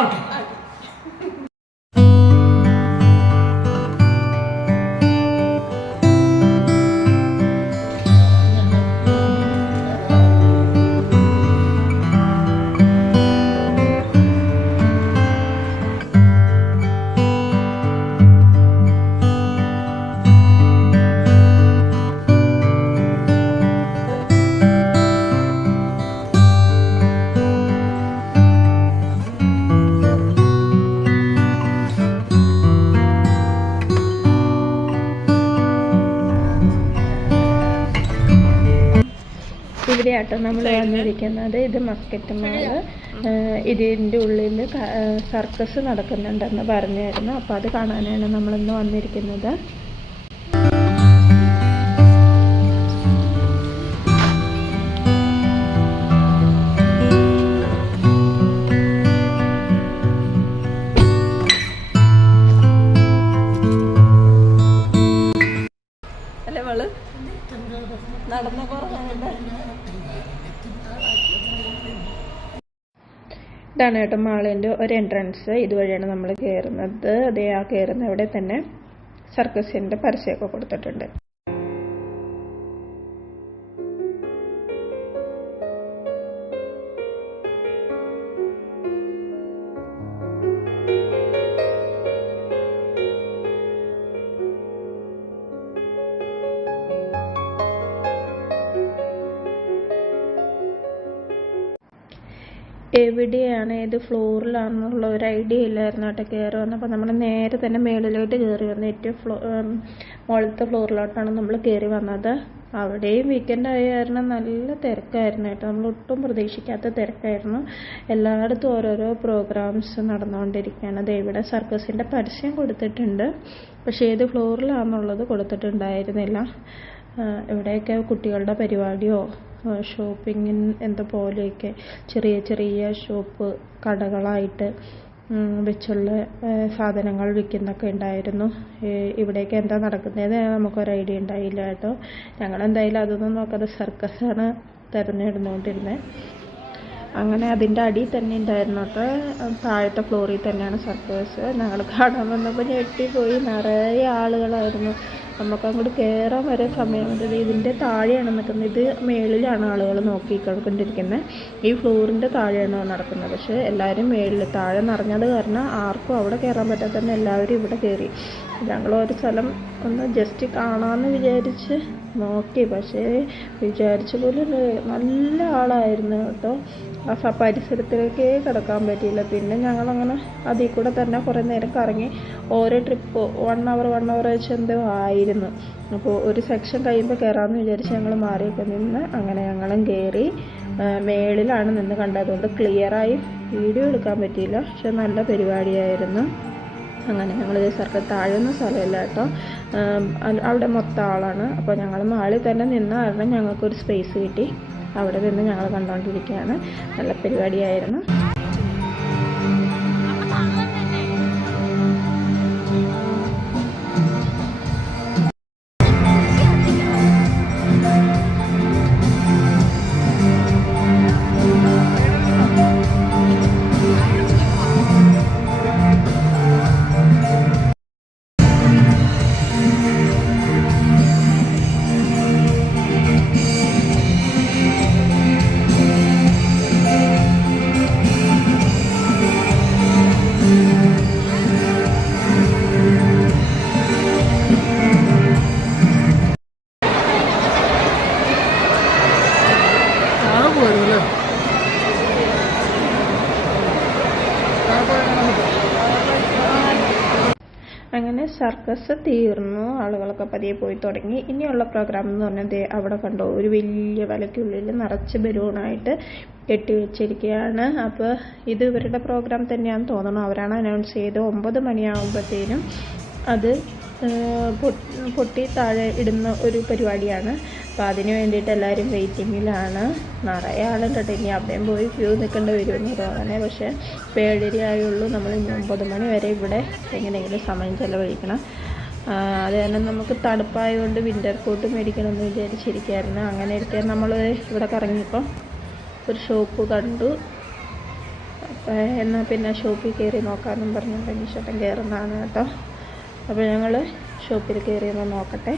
Out. ഇവിടെയാട്ടോ നമ്മൾ വന്നിരിക്കുന്നത്. ഇത് മസ്കറ്റ് മാള്. ഇതിൻ്റെ ഉള്ളിൽ സർക്കസ് നടക്കുന്നുണ്ടെന്ന് പറഞ്ഞായിരുന്നു. അപ്പോൾ അത് കാണാനാണ് നമ്മളിന്ന് വന്നിരിക്കുന്നത്. അല്ലേ മോള് നടന്ന ഇതാണ് കേട്ടോ മാളിൻ്റെ ഒരു എൻട്രൻസ്. ഇതുവഴിയാണ് നമ്മൾ കയറുന്നത്. അതേ ആ കയറുന്ന ഇവിടെ തന്നെ സർക്കസിൻ്റെ പരസ്യമൊക്കെ കൊടുത്തിട്ടുണ്ട്. എവിടെയാണ് ഏത് ഫ്ലോറിലാണെന്നുള്ള ഒരു ഐഡിയ ഇല്ലായിരുന്നു കേട്ടോ കയറി വന്നപ്പോൾ. നമ്മൾ നേരെ തന്നെ മേളിലോട്ട് കയറി വന്നു. ഏറ്റവും മുകളിലത്തെ ഫ്ലോറിലോട്ടാണ് നമ്മൾ കയറി വന്നത്. അവിടെയും വീക്കെൻഡ് ആയ കാരണം നല്ല തിരക്കായിരുന്നു കേട്ടോ. നമ്മൾ ഒട്ടും പ്രതീക്ഷിക്കാത്ത തിരക്കായിരുന്നു. എല്ലായിടത്തും ഓരോരോ പ്രോഗ്രാംസ് നടന്നുകൊണ്ടിരിക്കുകയാണ്. അത് ഇവിടെ സർക്കസിൻ്റെ പരസ്യം കൊടുത്തിട്ടുണ്ട്, പക്ഷേ ഏത് ഫ്ലോറിലാണെന്നുള്ളത് കൊടുത്തിട്ടുണ്ടായിരുന്നില്ല. ഇവിടെയൊക്കെ കുട്ടികളുടെ പരിപാടിയോ ഷോപ്പിങ്ങിന് എന്താ പോലെയൊക്കെ ചെറിയ ചെറിയ ഷോപ്പ് കടകളായിട്ട് വെച്ചുള്ള സാധനങ്ങൾ വിൽക്കുന്നൊക്കെ ഉണ്ടായിരുന്നു. ഇവിടെയൊക്കെ എന്താ നടക്കുന്നത് നമുക്കൊരു ഐഡിയ ഉണ്ടായില്ല കേട്ടോ. ഞങ്ങളെന്തായാലും അതൊന്നും നോക്കാതെ സർക്കസാണ് തിരഞ്ഞെടുത്തുകൊണ്ടിരുന്നത്. അങ്ങനെ അതിൻ്റെ അടിയിൽ തന്നെ ഉണ്ടായിരുന്നു കേട്ടോ. താഴത്തെ ഫ്ലോറിൽ തന്നെയാണ് സർക്കസ്. ഞങ്ങൾ കാണാൻ വന്നപ്പോൾ ഞെട്ടിപ്പോയി. നിറയെ ആളുകളായിരുന്നു. നമുക്ക് അങ്ങോട്ട് കയറാൻ വരെ സമയം വന്നത്. ഇതിൻ്റെ താഴെയാണ് നിൽക്കുന്നത്. ഇത് മേളിലാണ് ആളുകൾ നോക്കിക്കൊണ്ടിരിക്കുന്നത്. ഈ ഫ്ലോറിൻ്റെ താഴെയാണ് നടക്കുന്നത്. പക്ഷേ എല്ലാവരും മേളിൽ താഴെ നിറഞ്ഞത് കാരണം ആർക്കും അവിടെ കയറാൻ പറ്റാത്ത തന്നെ എല്ലാവരും ഇവിടെ കയറി. ഞങ്ങൾ ഒരു സ്ഥലം ഒന്ന് ജസ്റ്റ് കാണാമെന്ന് വിചാരിച്ച് നോക്കി, പക്ഷേ വിചാരിച്ച പോലെ നല്ല ആളായിരുന്നു കേട്ടോ. ആ പരിസരത്തിലേക്കേ കിടക്കാൻ പറ്റിയില്ല. പിന്നെ ഞങ്ങളങ്ങനെ അതിൽ കൂടെ തന്നെ കുറേ നേരം കറങ്ങി. ഓരോ ട്രിപ്പ് 1 അവർ വെച്ച് എന്തോ ആയിരുന്നു. അപ്പോൾ ഒരു സെക്ഷൻ കഴിയുമ്പോൾ കയറാമെന്ന് വിചാരിച്ച് ഞങ്ങൾ മാറിയൊക്കെ നിന്ന് അങ്ങനെ ഞങ്ങളും കയറി. മേളിലാണ് നിന്ന് കണ്ടതുകൊണ്ട് ക്ലിയറായി വീഡിയോ എടുക്കാൻ പറ്റിയില്ല, പക്ഷെ നല്ല പരിപാടിയായിരുന്നു. അങ്ങനെ ഞങ്ങൾ സർക്കസ് താഴെയൊന്നും സ്ഥലമില്ല കേട്ടോ, അവിടെ മൊത്തം ആളാണ്. അപ്പോൾ ഞങ്ങൾ മാളിൽ തന്നെ നിന്ന കാരണം ഞങ്ങൾക്കൊരു സ്പേസ് കിട്ടി. അവിടെ നിന്ന് ഞങ്ങൾ കണ്ടുകൊണ്ടിരിക്കുകയാണ്. നല്ല പരിപാടിയായിരുന്നു. അങ്ങനെ സർക്കസ് തീർന്നു. ആളുകളൊക്കെ പതിയെ പോയി തുടങ്ങി. ഇനിയുള്ള പ്രോഗ്രാം എന്ന് പറഞ്ഞാൽ അവിടെ കണ്ടോ ഒരു വലിയ വലയ്ക്കുള്ളിൽ നിറച്ച് ബലൂണായിട്ട് കെട്ടിവെച്ചിരിക്കുകയാണ്. അപ്പോൾ ഇത് ഇവരുടെ പ്രോഗ്രാം തന്നെയാണെന്ന് തോന്നണം. അവരാണ് അനൗൺസ് ചെയ്ത് 9 മണിയാകുമ്പോഴത്തേനും അത് പൊട്ടി താഴെ ഇടുന്ന ഒരു പരിപാടിയാണ്. അപ്പോൾ അതിന് വേണ്ടിയിട്ട് എല്ലാവരും വെയിറ്റിങ്ങിലാണ്. നിറയെ ആളുണ്ട് കേട്ടോ. ഇനി അവിടെയും പോയി ക്യൂ നിൽക്കേണ്ടി വരുമെന്ന് തോന്നണേ. പക്ഷേ 7:30 ആയുള്ളൂ. നമ്മൾ 9 മണി വരെ ഇവിടെ എങ്ങനെയെങ്കിലും സമയം ചെലവഴിക്കണം. അത് കാരണം നമുക്ക് തണുപ്പായതുകൊണ്ട് വിൻ്റർ കോട്ട് മേടിക്കണമെന്ന് വിചാരിച്ചിരിക്കുകയായിരുന്നു. അങ്ങനെ ഇരിക്കാൻ നമ്മൾ ഇവിടെ കറങ്ങിയപ്പോൾ ഒരു ഷോപ്പ് കണ്ടു. എന്നാൽ പിന്നെ ഷോപ്പിൽ കയറി നോക്കാമെന്നും പറഞ്ഞുകൊണ്ട് അനീഷേട്ടൻ കയറുന്നതാണ് കേട്ടോ. അപ്പോൾ ഞങ്ങൾ ഷോപ്പിൽ കയറിയൊന്ന് നോക്കട്ടെ.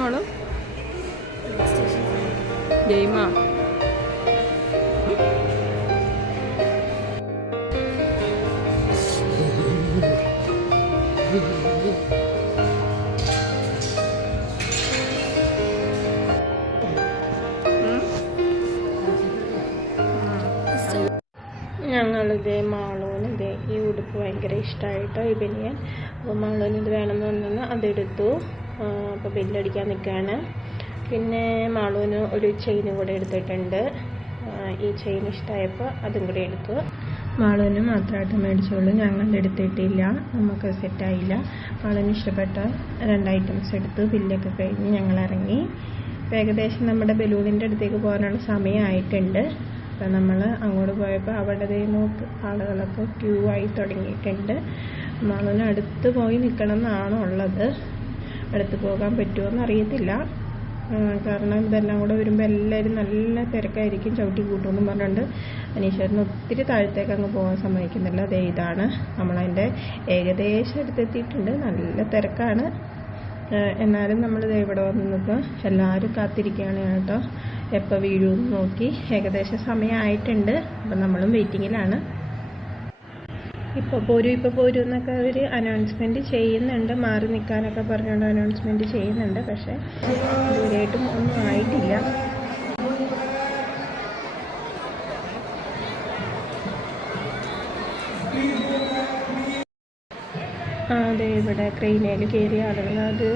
മോള് ഗെയിമാ ഞങ്ങളിതേ മാളൂന് ഇതേ ഈ ഉടുപ്പ് ഭയങ്കര ഇഷ്ടമായിട്ടോ ഈ ബനിയൻ. അപ്പോൾ മാളൂന് ഇത് വേണമെന്ന് പറഞ്ഞാൽ അതെടുത്തു. അപ്പോൾ ബില്ലടിക്കാൻ നിൽക്കുകയാണ്. പിന്നെ മാളൂന് ഒരു ചെയിനും കൂടെ എടുത്തിട്ടുണ്ട്. ഈ ചെയിൻ ഇഷ്ടമായപ്പോൾ അതും കൂടെ എടുത്തു. മാളൂന് മാത്രമായിട്ട് മേടിച്ചോളൂ, ഞങ്ങളുടെ എടുത്തിട്ടില്ല, നമുക്ക് സെറ്റായില്ല. മാളൂന് ഇഷ്ടപ്പെട്ട 2 ഐറ്റംസ് എടുത്തു. ബില്ലൊക്കെ കഴിഞ്ഞ് ഞങ്ങൾ ഇറങ്ങി. ഇപ്പോൾ ഏകദേശം നമ്മുടെ ബലൂണിൻ്റെ അടുത്തേക്ക് പോകാനുള്ള സമയമായിട്ടുണ്ട്. അപ്പം നമ്മൾ അങ്ങോട്ട് പോയപ്പോൾ അവിടെ നോക്ക് ആളുകളൊക്കെ ക്യൂ ആയി തുടങ്ങിയിട്ടുണ്ട്. മാളൂന് അടുത്ത് പോയി നിൽക്കണം എന്നാണ് ഉള്ളത്. അടുത്ത് പോകാൻ പറ്റുമോ അറിയത്തില്ല. കാരണം ഇതെല്ലാം കൂടെ വരുമ്പോൾ എല്ലാവരും നല്ല തിരക്കായിരിക്കും, ചവിട്ടി കൂട്ടുമെന്നും പറഞ്ഞുകൊണ്ട് അനീഷേട്ടന് ഒത്തിരി താഴത്തേക്ക് അങ്ങ് പോകാൻ സമ്മതിക്കുന്നില്ല. അതേ ഇതാണ് നമ്മളതിൻ്റെ ഏകദേശം അടുത്തെത്തിയിട്ടുണ്ട്. നല്ല തിരക്കാണ്. എന്നാലും നമ്മളിത് ഇവിടെ വന്നപ്പോൾ എല്ലാവരും കാത്തിരിക്കുകയാണ് കേട്ടോ, എപ്പോൾ വീഴുമെന്ന് നോക്കി. ഏകദേശം സമയമായിട്ടുണ്ട്. അപ്പം നമ്മളും വെയിറ്റിങ്ങിലാണ്. ഇപ്പോൾ പോരും എന്നൊക്കെ അവർ അനൗൺസ്മെൻറ്റ് ചെയ്യുന്നുണ്ട്. മാറി നിൽക്കാനൊക്കെ പറഞ്ഞുകൊണ്ട് അനൗൺസ്മെൻറ്റ് ചെയ്യുന്നുണ്ട്. പക്ഷേ ഇതുവരെയായിട്ടും ഒന്നും ആയിട്ടില്ല. അതെ ഇവിടെ ക്രെയിനയിൽ കയറിയ ആളുകൾ അത്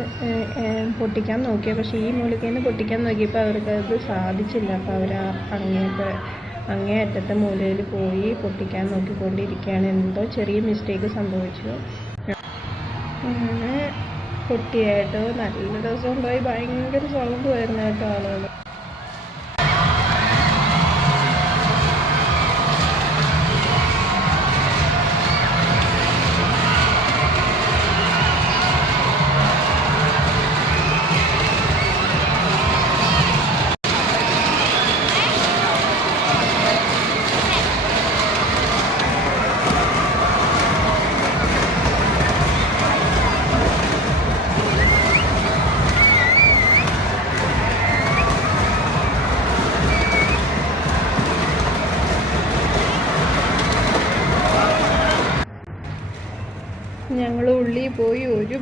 പൊട്ടിക്കാൻ നോക്കിയ, പക്ഷേ ഈ മൂലക്കേന്ന് പൊട്ടിക്കാൻ നോക്കിയപ്പോൾ അവർക്കത് സാധിച്ചില്ല. അപ്പോൾ അവർ അങ്ങേ അറ്റത്തെ മൂലയിൽ പോയി പൊട്ടിക്കാൻ നോക്കിക്കൊണ്ടിരിക്കുകയാണ്. എന്തോ ചെറിയ മിസ്റ്റേക്ക് സംഭവിച്ചു. അങ്ങനെ പൊട്ടിയായിട്ടോ നല്ല ദിവസം ഉണ്ടായി. ഭയങ്കര സൗണ്ട് വരുന്ന കേട്ടോ ആളുകൾ.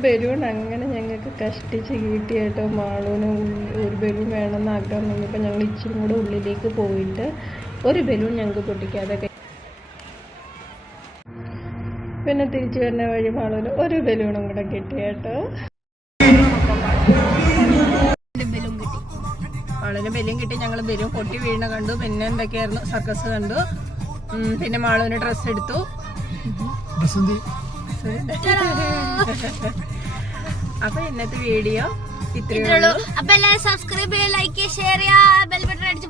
ബലൂൺ അങ്ങനെ ഞങ്ങൾക്ക് കഷ്ടിച്ച് കിട്ടി കേട്ടോ. മാളൂന് ഒരു ബലൂൺ വേണമെന്ന് ആഗ്രഹം തോന്നിയപ്പോൾ ഞങ്ങൾ ഇച്ചിരി കൂടെ ഉള്ളിലേക്ക് പോയിട്ട് ഒരു ബലൂൺ ഞങ്ങൾക്ക് പൊട്ടിക്കാതെ. പിന്നെ തിരിച്ചു വരുന്ന വഴി മാളൂന് ഒരു ബലൂണും കൂടെ കിട്ടി കേട്ടോ. മാളൂന് ബലൂൺ കിട്ടി. ഞങ്ങൾ ബലൂൺ പൊട്ടി വീണ കണ്ടു. പിന്നെ എന്തൊക്കെയായിരുന്നു, സർക്കസ് കണ്ടു. പിന്നെ മാളൂന് ഡ്രസ്സ് എടുത്തു. അപ്പൊ ഇന്നത്തെ വീഡിയോ ഇത്രയേ ഉള്ളൂ. അപ്പൊ എല്ലാവരും സബ്സ്ക്രൈബ് ചെയ്യുക, ലൈക്ക് ചെയ്യുക, ഷെയർ ചെയ്യുക, ബെൽ ബട്ടൺ അടിച്ച്